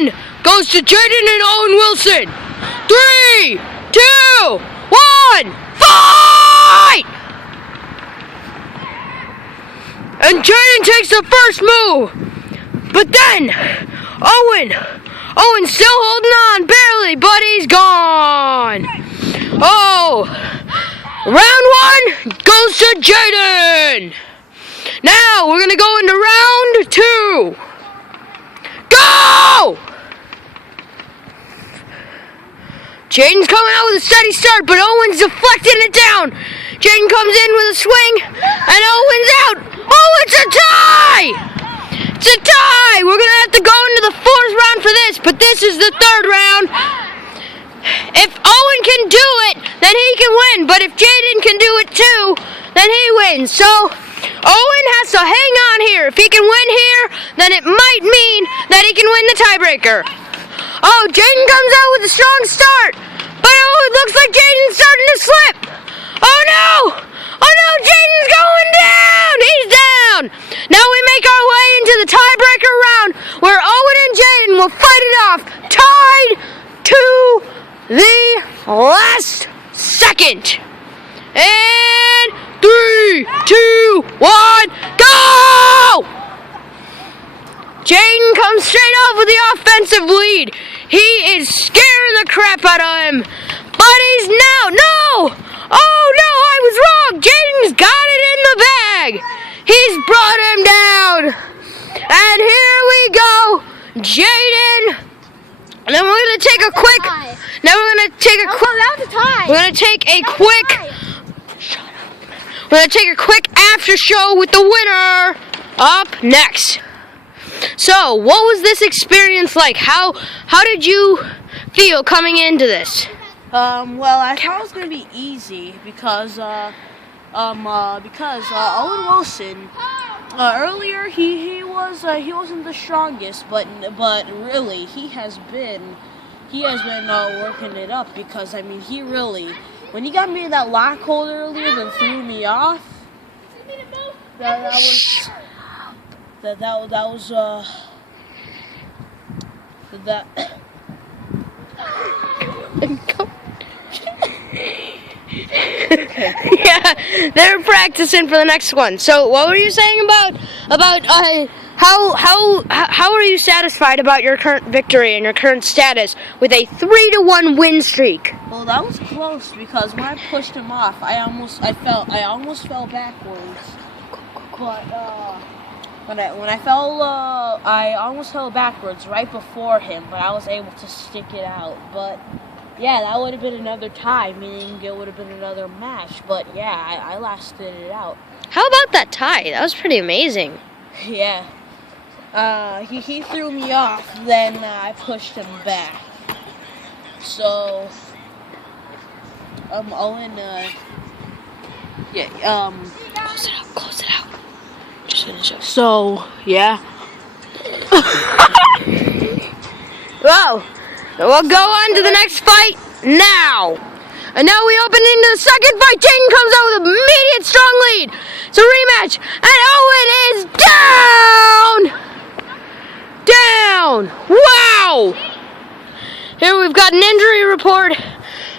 1 goes to Jaden and Owen Wilson. 3, 2, 1, fight! And Jaden takes the first move. But then, Owen's still holding on, barely, but he's gone. Oh, round 1 goes to Jaden. Now, we're going to go into round 2. Go! Jaden's coming out with a steady start, but Owen's deflecting it down. Jaden comes in with a swing, and Owen's out. Oh, it's a tie! It's a tie! We're going to have to go into the 4th round for this, but this is the 3rd round. If Owen can do it, then he can win, but if Jaden can do it too, then he wins. So, Owen has to hang on here. If he can win here, then it might mean that he can win the tiebreaker. Oh, Jaden comes out with a strong start, but oh, it looks like Jaden's starting to slip. Oh no! Oh no, Jaden's going down! He's down! Now we make our way into the tiebreaker round where Owen and Jaden will fight it off, tied to the last second. And 3, 2, 1, go! Jaden comes straight off with the offensive lead. He is scaring the crap out of him. But he's now, no! Oh no, I was wrong. Jaden's got it in the bag. He's brought him down. And here we go. Jaden. And then we're going to take a quick, now we're going to take a quick, we're going to take a quick, we're going to take a quick after show with the winner up next. So, what was this experience like? How did you feel coming into this? Well, I thought it was gonna be easy because Owen Wilson earlier he wasn't the strongest, but really he has been working it up because I mean he really, when he got me in that lock hold earlier that threw me off, that was Yeah, they're practicing for the next one. So, what were you saying about how are you satisfied about your current victory and your current status with a 3-1 win streak? Well, that was close because when I pushed him off, I almost fell backwards. But when I fell, I almost fell backwards right before him, but I was able to stick it out. But yeah, that would have been another tie, meaning it would have been another match. But yeah, I lasted it out. How about that tie? That was pretty amazing. Yeah. He threw me off, then I pushed him back. So, Owen, Close it out. Just finish up. So, yeah. Well, we'll go on to the next fight now. And now we open into the second fight. Jaden comes out with an immediate strong lead. It's a rematch. And Owen is down! Down! Wow! Here we've got an injury report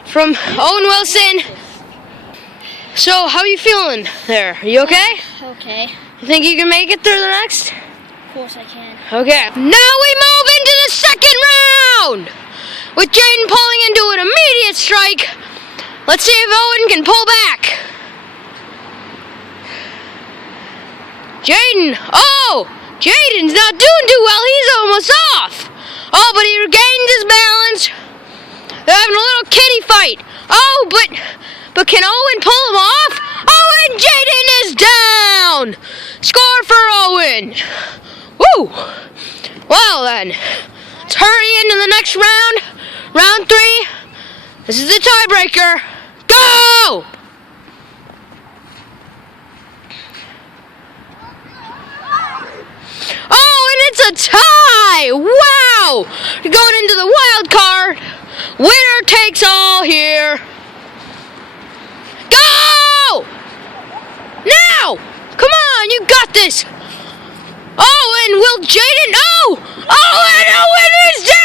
from Owen Wilson. So, how are you feeling there? Are you okay? Okay. You think you can make it through the next? Of course I can. Okay. Now we move into the second round with Jaden pulling into an immediate strike. Let's see if Owen can pull back. Jaden. Oh, Jaden's not doing too well. He's almost off. Oh, but he regained his balance. They're having a little kitty fight. Oh, but can Owen pull him off? Oh, and Jaden is down. Score for Owen. Woo! Well then, let's hurry into the next round. Round 3. This is the tiebreaker. Go! Oh, and it's a tie! Wow! We're going into the wild card. Winner takes all here. Go! Now! Come on, you got this. Oh, and will Jaden? Oh! Oh, and Owen is down!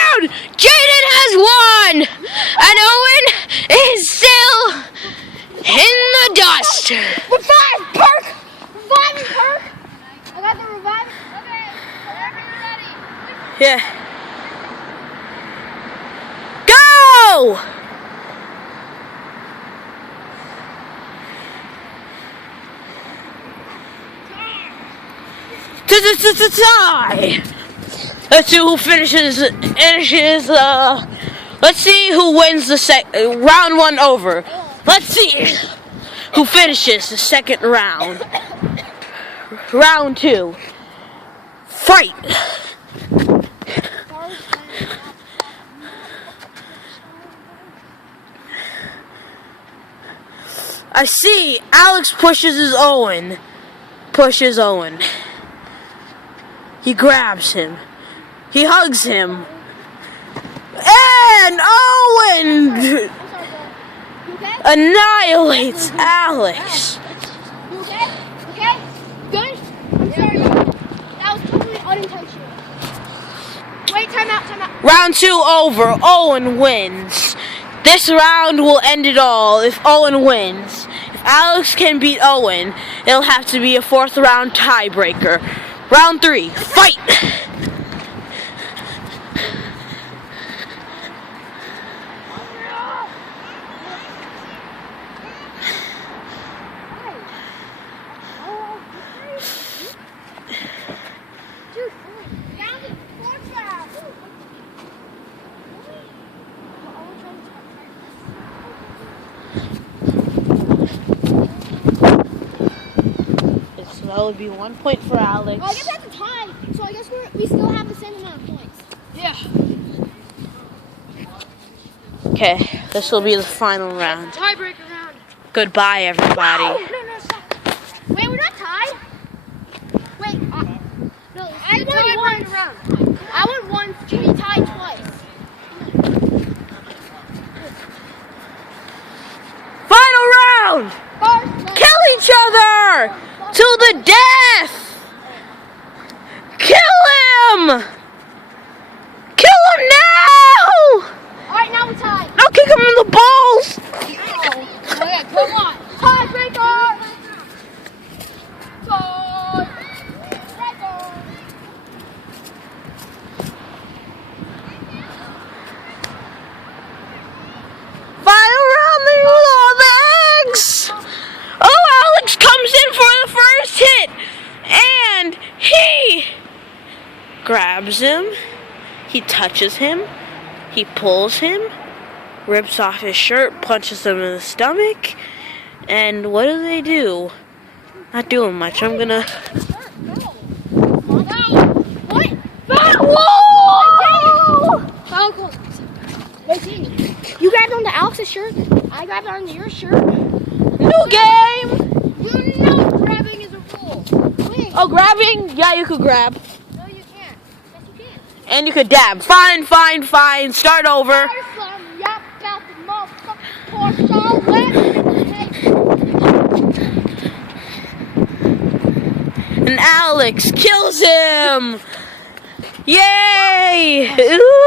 Yeah. Go! Tie. Let's see who finishes. Let's see who wins the round 1 over. Let's see who finishes the second round. Round 2. Fight. I see Alex pushes Owen. He grabs him. He hugs him. And Owen annihilates Alex. You okay? Okay? Good? I'm sorry. That was totally unintentional. Wait, time out. Round 2 over. Owen wins. This round will end it all if Owen wins. If Alex can beat Owen, it'll have to be a 4th round tiebreaker. Round 3, fight! So that would be 1 point for Alex. Well, I guess that's a tie. So I guess we still have the same amount of points. Yeah. Okay, this will be the final round. Tiebreaker round. Goodbye, everybody. No, stop. Wait, we're not tied? Wait, no, I won once. Round. I won once. Jimmy tied twice. Final round! Kill each other! To the death! Kill him! Kill him now! Alright, now we're tied. No, kick him in the balls! Oh, yeah, come on. Tiebreaker! Final round, they roll all the eggs! Oh, Alex comes in for the first hit! And he grabs him, he touches him, he pulls him, rips off his shirt, punches him in the stomach, and what do? Not doing much. I'm gonna... What? Whoa! Wait, Jamie. You grabbed onto Alex's shirt. I grabbed onto your shirt. New game! You know grabbing is a rule. Wait. Oh, grabbing? Yeah, you could grab. No, you can't. Yes, you can. And you could dab. Fine. Start over. And Alex kills him! Yay!